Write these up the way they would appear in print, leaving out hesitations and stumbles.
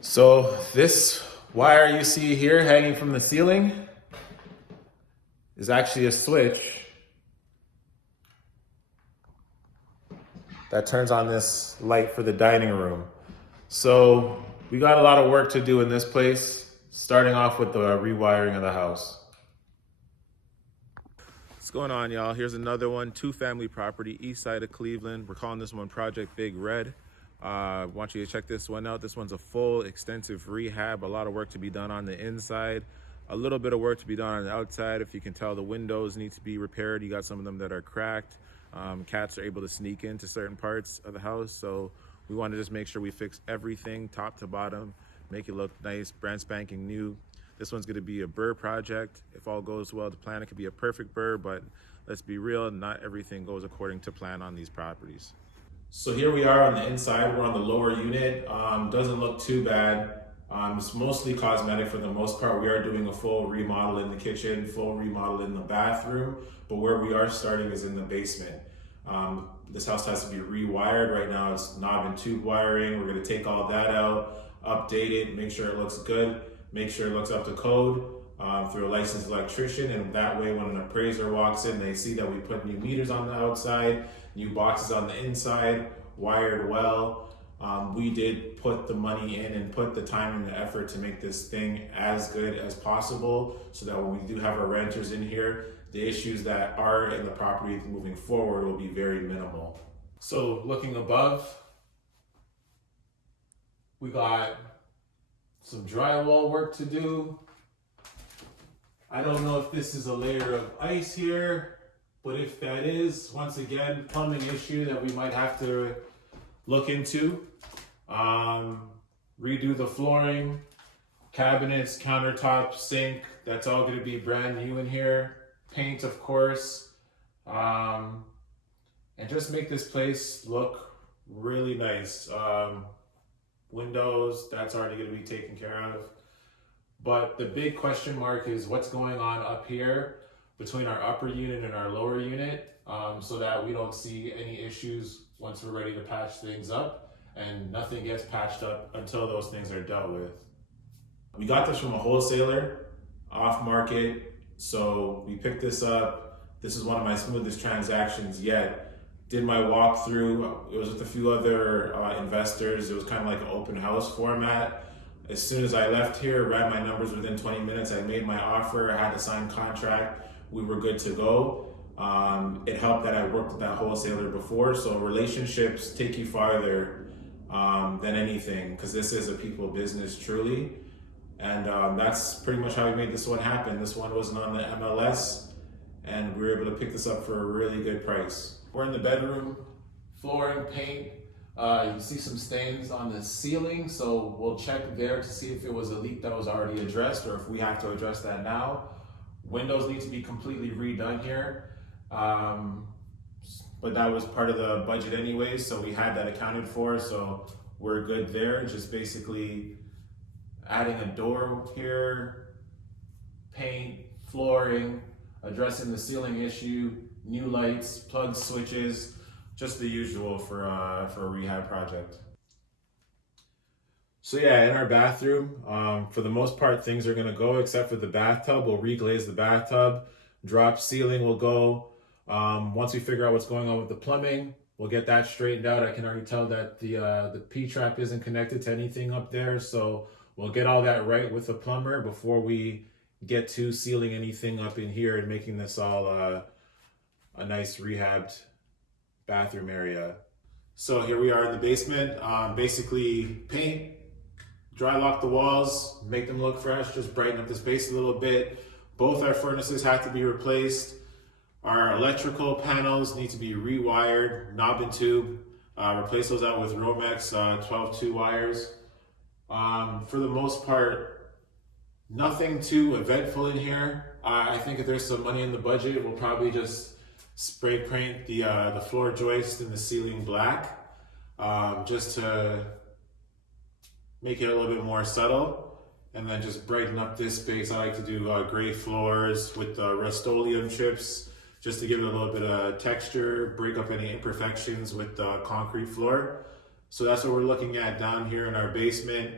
So this wire you see here hanging from the ceiling is actually a switch that turns on this light for the dining room. So we got a lot of work to do in this place, starting off with the rewiring of the house. What's going on, y'all? Here's another one, two-family property, east side of Cleveland. We're calling this one Project Big Red. I want you to check this one out. This one's a full, extensive rehab. A lot of work to be done on the inside, a little bit of work to be done on the outside. If you can tell, the windows need to be repaired. You got some of them that are cracked. Cats are able to sneak into certain parts of the house, so we want to just make sure we fix everything top to bottom, make it look nice, brand spanking new. This one's going to be a BRRRR project. If all goes well to plan, it could be a perfect BRRRR, but let's be real, not everything goes according to plan on these properties. So here we are on the inside. We're on the lower unit. Doesn't look too bad. It's mostly cosmetic for the most part. We are doing a full remodel in the kitchen, full remodel in the bathroom, but where we are starting is in the basement. This house has to be rewired. Right now it's knob and tube wiring. We're going to take all that out, update it, make sure it looks good, make sure it looks up to code through a licensed electrician, and that way when an appraiser walks in, they see that we put new meters on the outside, new boxes on the inside, wired well. We did put the money in and put the time and the effort to make this thing as good as possible so that when we do have our renters in here, the issues that are in the property moving forward will be very minimal. So looking above, we got some drywall work to do. I don't know if this is a layer of ice here, but if that is, once again, plumbing issue that we might have to look into. Redo the flooring, cabinets, countertop, sink, that's all gonna be brand new in here. Paint, of course, and just make this place look really nice. Windows, that's already gonna be taken care of. But the big question mark is what's going on up here between our upper unit and our lower unit, so that we don't see any issues once we're ready to patch things up, and nothing gets patched up until those things are dealt with. We got this from a wholesaler, off market, so we picked this up. This is one of my smoothest transactions yet. Did my walkthrough, it was with a few other investors. It was kind of like an open house format. As soon as I left here, ran my numbers within 20 minutes, I made my offer, I had a signed contract, we were good to go. It helped that I worked with that wholesaler before, so relationships take you farther than anything, because this is a people business truly. And that's pretty much how we made this one happen. This one wasn't on the MLS, and we were able to pick this up for a really good price. We're in the bedroom, flooring, paint. You can see some stains on the ceiling, so we'll check there to see if it was a leak that was already addressed or if we have to address that now. Windows need to be completely redone here, but that was part of the budget anyways, so we had that accounted for, so we're good there. Just basically adding a door here, paint, flooring, addressing the ceiling issue, new lights, plugs, switches, just the usual for a rehab project. So yeah, in our bathroom, for the most part, things are gonna go except for the bathtub. We'll reglaze the bathtub, drop ceiling will go. Once we figure out what's going on with the plumbing, we'll get that straightened out. I can already tell that the P-trap isn't connected to anything up there, so we'll get all that right with the plumber before we get to sealing anything up in here and making this all a nice rehabbed bathroom area. So here we are in the basement. Basically paint, dry lock the walls, make them look fresh, just brighten up the space a little bit. Both our furnaces have to be replaced. Our electrical panels need to be rewired, knob and tube. Replace those out with Romex 12-2 wires. For the most part, nothing too eventful in here. I think if there's some money in the budget, we'll probably just spray paint the floor joist and the ceiling black, just to make it a little bit more subtle, and then just brighten up this space. I like to do gray floors with Rust-Oleum chips, just to give it a little bit of texture, break up any imperfections with the concrete floor. So that's what we're looking at down here in our basement.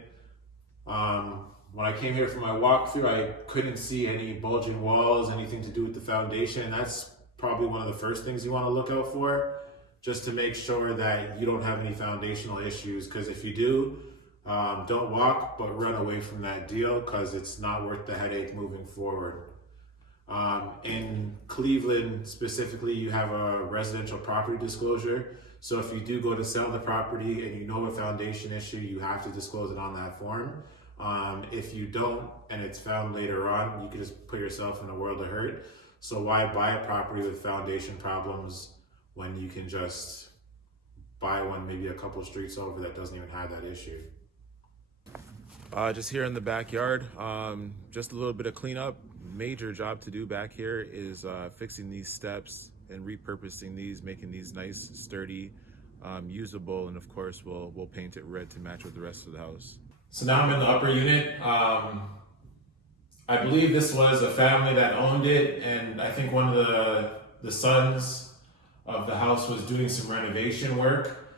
When I came here for my walkthrough, I couldn't see any bulging walls, anything to do with the foundation. And that's probably one of the first things you want to look out for, just to make sure that you don't have any foundational issues. Because if you do, don't walk, but run away from that deal, because it's not worth the headache moving forward. In Cleveland specifically, you have a residential property disclosure. So if you do go to sell the property and you know a foundation issue, you have to disclose it on that form. If you don't and it's found later on, you can just put yourself in a world of hurt. So why buy a property with foundation problems when you can just buy one maybe a couple streets over that doesn't even have that issue? Just here in the backyard, just a little bit of cleanup. Major job to do back here is fixing these steps and repurposing these, making these nice, sturdy, usable, and of course we'll paint it red to match with the rest of the house. So now I'm in the upper unit. I believe this was a family that owned it, and I think one of the sons of the house was doing some renovation work.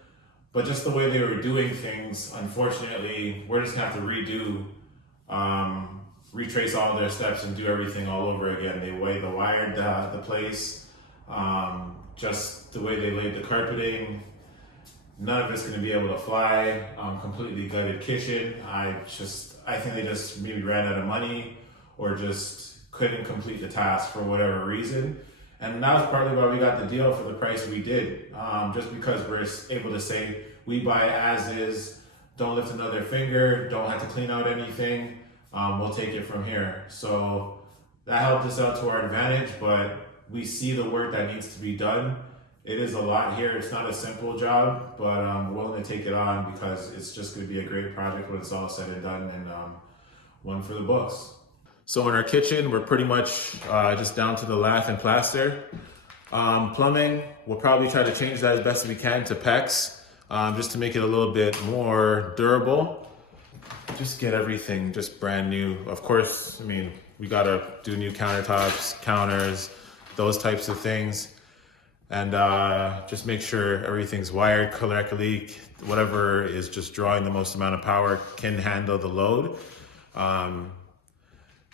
But just the way they were doing things, unfortunately, we're just gonna have to retrace all their steps and do everything all over again. The way they wired the place, just the way they laid the carpeting, none of it's gonna be able to fly. Completely gutted kitchen. I think they just maybe ran out of money or just couldn't complete the task for whatever reason. And that was partly why we got the deal for the price we did. Just because we're able to say, we buy as is, don't lift another finger, don't have to clean out anything, we'll take it from here. So that helped us out to our advantage, but we see the work that needs to be done. It is a lot here. It's not a simple job, but I'm willing to take it on because it's just gonna be a great project when it's all said and done, and one for the books. So in our kitchen, we're pretty much just down to the lath and plaster. Plumbing, we'll probably try to change that as best we can to PEX, just to make it a little bit more durable. Just get everything just brand new. Of course, I mean, we gotta do new countertops, counters, those types of things. And just make sure everything's wired correctly. Whatever is just drawing the most amount of power can handle the load.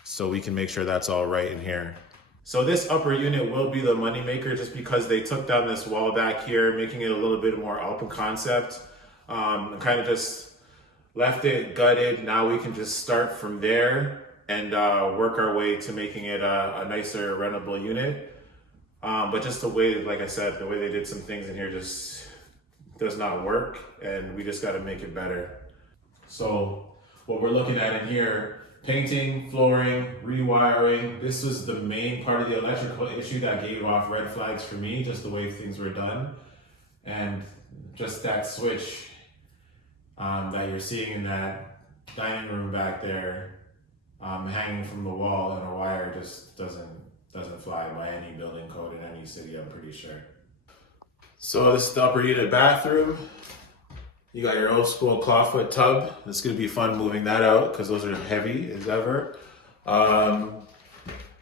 So we can make sure that's all right in here. So this upper unit will be the moneymaker, just because they took down this wall back here, making it a little bit more open concept. Kind of just left it gutted. Now we can just start from there and work our way to making it a nicer rentable unit. But just the way, like I said, the way they did some things in here just does not work, and we just got to make it better. So what we're looking at in here, painting, flooring, rewiring. This was the main part of the electrical issue that gave off red flags for me, just the way things were done. And just that switch that you're seeing in that dining room back there, hanging from the wall, and a wire just doesn't fly by any building code in any city, I'm pretty sure. So this is the upper unit bathroom. You got your old school clawfoot tub. It's gonna be fun moving that out because those are heavy as ever.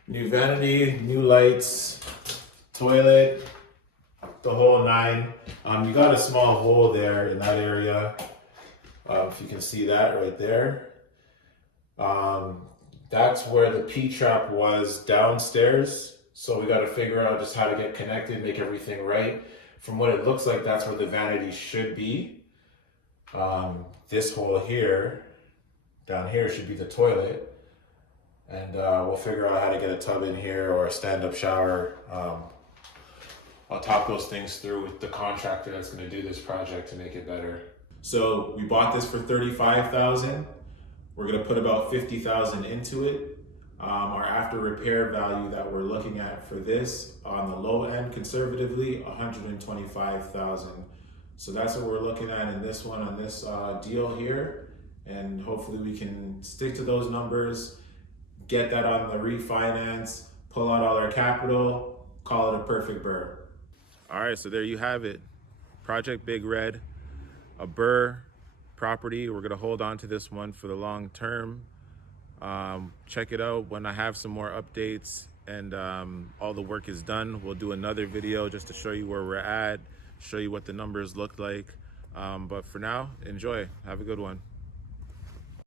New vanity, new lights, toilet, the whole nine. You got a small hole there in that area. If you can see that right there. That's where the P-trap was downstairs. So we got to figure out just how to get connected, make everything right. From what it looks like, that's where the vanity should be. This hole here, down here, should be the toilet. And we'll figure out how to get a tub in here or a stand-up shower. I'll talk those things through with the contractor that's going to do this project to make it better. So we bought this for $35,000. We're going to put about $50,000 into it. Our after repair value that we're looking at for this on the low end, conservatively, $125,000. So that's what we're looking at in this one, on this deal here. And hopefully we can stick to those numbers, get that on the refinance, pull out all our capital, call it a perfect BRRRR. All right, so there you have it. Project Big Red, a BRRRR property. We're gonna hold on to this one for the long term. Check it out when I have some more updates and all the work is done. We'll do another video just to show you where we're at, show you what the numbers look like. But for now, enjoy. Have a good one.